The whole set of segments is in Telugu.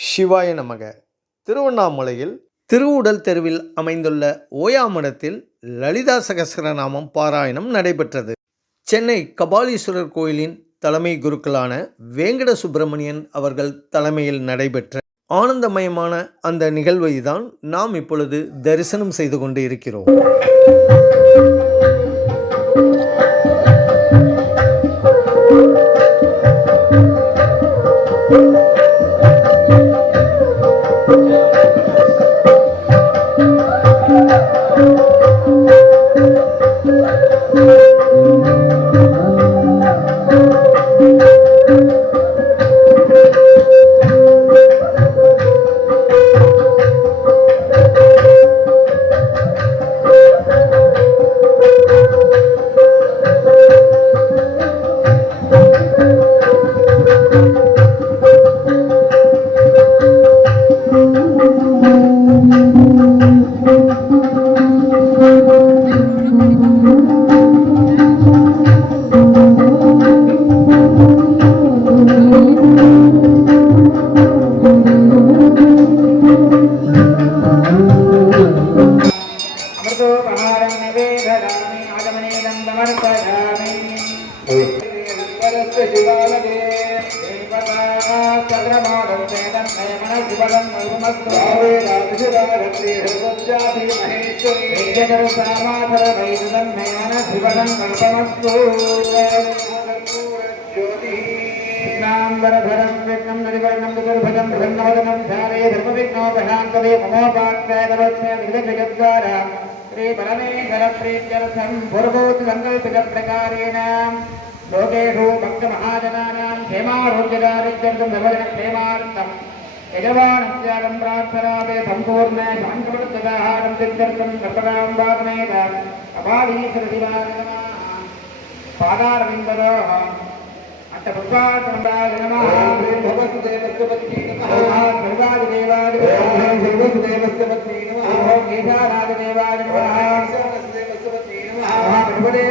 சிவாய நமக. திருவண்ணாமலையில் திருவுடல் தெருவில் அமைந்துள்ள ஓயாமடத்தில் லலிதா சகசரநாமம் பாராயணம் நடைபெற்றது. சென்னை கபாலீஸ்வரர் கோயிலின் தலைமை குருக்களான வேங்கட சுப்பிரமணியன் அவர்கள் தலைமையில் நடைபெற்ற ஆனந்தமயமான அந்த நிகழ்வை தான் நாம் இப்பொழுது தரிசனம் செய்து கொண்டு இருக்கிறோம் బలం నరుమద్భావే రాజురారతే హృదజాతి మహేశ్వరి నిజగర సామాధర వైదులం మేన శివలం కల్పమస్తు జ్యోతి ధరం విఘ్నం నరివర్ణం చతుర్భుజం బృహన్నవదనం ధ్యానే ధర్మవిఘ్నోపశాంతదే మమోపాత్రాయ నరోత్మే వివిధజగద్వారా శ్రీ పరమేశ్వర ప్రీత్యర్థం యజమానస్యాగం ప్రార్థరాదే సంపూర్ణే సాంకృతదాహారం సిద్ధ్యర్థం కృపణాం వాగ్నేత అపాదీశ్వరశివాగమ పాదారవిందరో అట్ట పుష్పాసంభాగమస్తు పత్ని సర్వాదిదేవాదిదేవస్య పత్ని నమ. ఈశారాజదేవాది నమ ప్రభుదేవ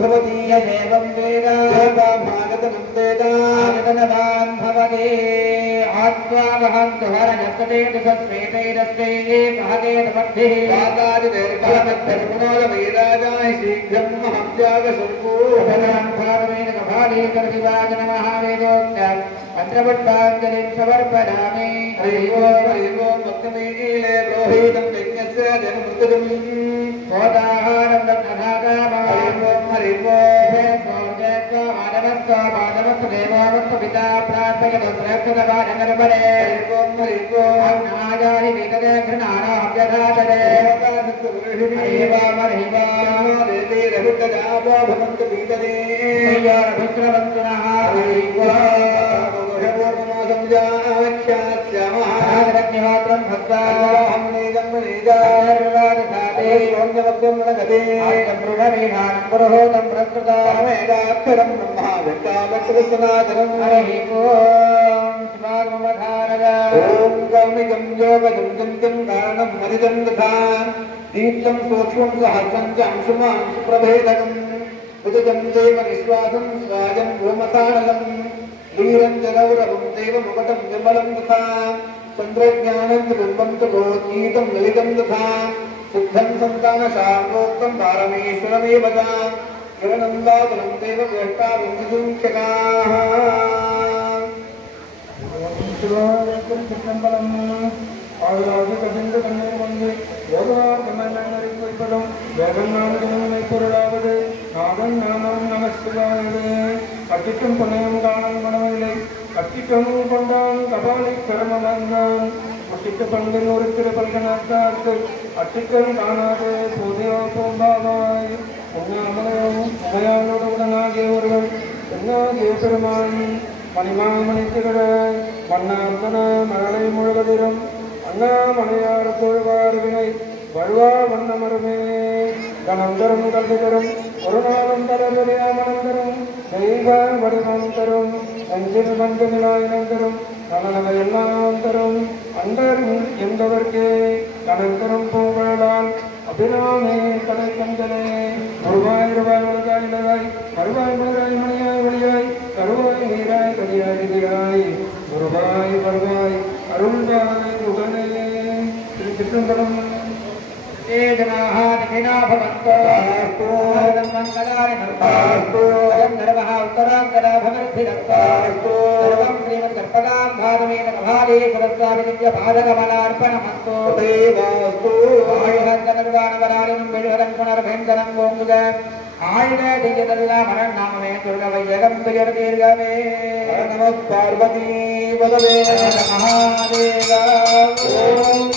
कुसुमान् भवति यदेवं वेद योगाभागतनं वेद आगतनवान् भवति आत्मा वहन्तु हरजस्ते दुःस्वेतैरस्ते महदेतमद्भिः वादादिदैर्फलमद्धर्मणोलवैराजाय शीघ्रं महं त्यागसर्गो कपालीकरदिवाय नमः वेदोक्तं मन्त्रपुष्पाञ्जलिं समर्पयामि हरि ओं हरि ओं भक्तमीले ब्रोहीतं यज्ञस्य जनमृतुम् मोदाहारं पिता प्रार्थयत सुरक्षतवानगर्भणे हरि ओं हरि ओं नागाहि वेदने घृणानाभ्यधातरे हरि वाम हरि वाम देवी रघुतजापो भवन्तु पीतरे रघुस्रवन्तुनः हरि ोपमासंजाख्यास्यामहाग्निहोत्रं भक्ताहं नेजं नेजार्वादशादेशोऽन्यवद्यं पुरोहोतं प्रकृतामेकाक्षरं ब्रह्मा व्यक्तावक्षसनातनं हरिः ॐ शिवागमधारय ॐ कौमिकं योगजं जन्त्यं कारणं मरिजं तथा दीप्तं सूक्ष्मं सहस्रं च अंशुमां सुप्रभेदकम् उदितं देव निःश्वासं स्वाजं भूमतारणम् वीरञ्जनौरवं देवमुपटं निर्मलं तथा चन्द्रज्ञानं च बिम्बं च भोद्गीतं ललितं तथा சித்தம் சந்தான சார்வோத்தம் பாரமேஸ்வரமேவதா. சிவநந்தாதுரம் தேவ வேட்டா விந்துதுஞ்சகாக சிவாலயத்தின் திருநம்பலம் ஆளுநாடு கசிந்து கண்ணீர் வந்து யோகநாள் கண்ணன் அறிவிப்பதும் வேதநாடுகளும் பொருளாவது. நாதன் நானும் நமசிவானது கட்டிட்டும் புனையும் காணும் மனமில்லை கொண்டான் கபாலி சரமணந்தான் അട്ടിക്കപ്പങ്കനൂർക്കിട പങ്കനാക്കാർക്ക് അട്ടിക്കൻ കാണാതെ പൂജയോപാമായി പുണ്യാമലയവും പുകയാളോട് ഉടനാകിയ ഒരുവൻ എന്നാകിയ പെരുമാൻ മണിമാമണിക്കുകളെ മണ്ണാർത്തന മകളെ മുഴുവതിരും. അണ്ണാ മണിയാർ തൊഴുവാറുവിനെ വഴുവാ വണ്ണമറുമേ ഗണന്തരം കൽവിതരും ഒരുനാളും തലമുറയാമണന്തരും ദൈവാൻ വരുമാനം തരും അഞ്ചിന് തരും. தனநலையெல்லாம் தரும் அன்பரும் என்பவர்க்கே கணக்கரும் போவதால் அபிராமே தலை கந்தலே வருவாய் ரூபாய் உலகாய் இலவாய் வருவாய் மதுராய் மணியாய் வழியாய் கருவாய் நீராய் கதியாய் எதிராய் வருவாய் வருவாய் அருள்வாய் உடனே. திரு சிற்றம்பலம் ஏ ஜனாக நிகினா பவந்தோ अयं नरवः उत्तराङ्गदा भगवद्भिरस्तास्तु सर्वं श्रीमद्गर्पदां भागमेन कभाले सरस्वामिनित्य पादकमलार्पणमस्तु देवास्तु ஆயுதந்தனர்வானவராலும் வெழுகரன் புனர்பெந்தனம் ஓங்குக ஆழ்க திகதெல்லாம் மரண் நாமமே துர்கவை ஜெகம் துயர் தீர்கவே நம பார்வதி பதவே மகாதேவா ஓம்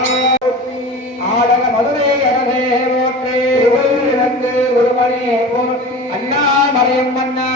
ब्रह्मण्या